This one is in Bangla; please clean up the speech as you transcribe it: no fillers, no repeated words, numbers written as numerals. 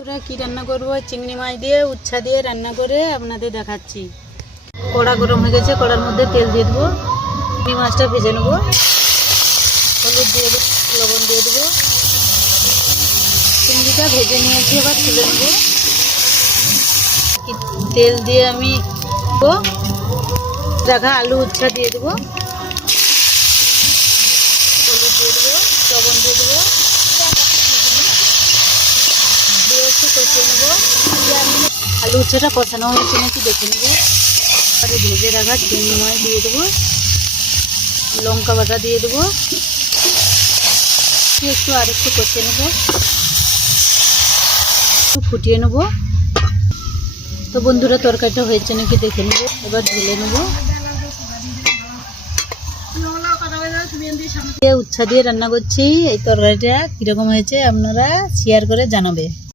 তোরা কি রান্না করবো? চিংড়ি মাছ দিয়ে উচ্ছা দিয়ে রান্না করে আপনাদের দেখাচ্ছি। কড়া গরম হয়ে গেছে, কড়ার মধ্যে তেল দিয়ে দেবো, চিংড়ি মাছটা ভেজে নেবো, হলুদ দিয়ে দেবো, লবণ দিয়ে দেবো। চিংড়িটা ভেজে নিয়েছি, এবার তুলে নেবো। তেল দিয়ে আমি রাখা আলু উচ্ছা দিয়ে দেবো, হলুদ দিয়ে দেবো, লবণ দিয়ে দেবো, দিয়ে একটু কষিয়ে নেবো। আলু উচ্ছাটা কষানো হয়েছে নাকি দেখে নেবো। আর ভেজে রাখা চিংড়ি মাছ দিয়ে দেবো, লঙ্কা বাটা দিয়ে দেবো, একটু আর একটু কষিয়ে নেবো, একটু ফুটিয়ে নেবো। তো বন্ধুরা, তরকারিটা হয়েছে নাকি দেখে নেবো, এবার ঢেলে নেবো। উচ্ছা দিয়ে রান্না করছি। এই তরকারিটা কীরকম হয়েছে আপনারা শেয়ার করে জানাবে।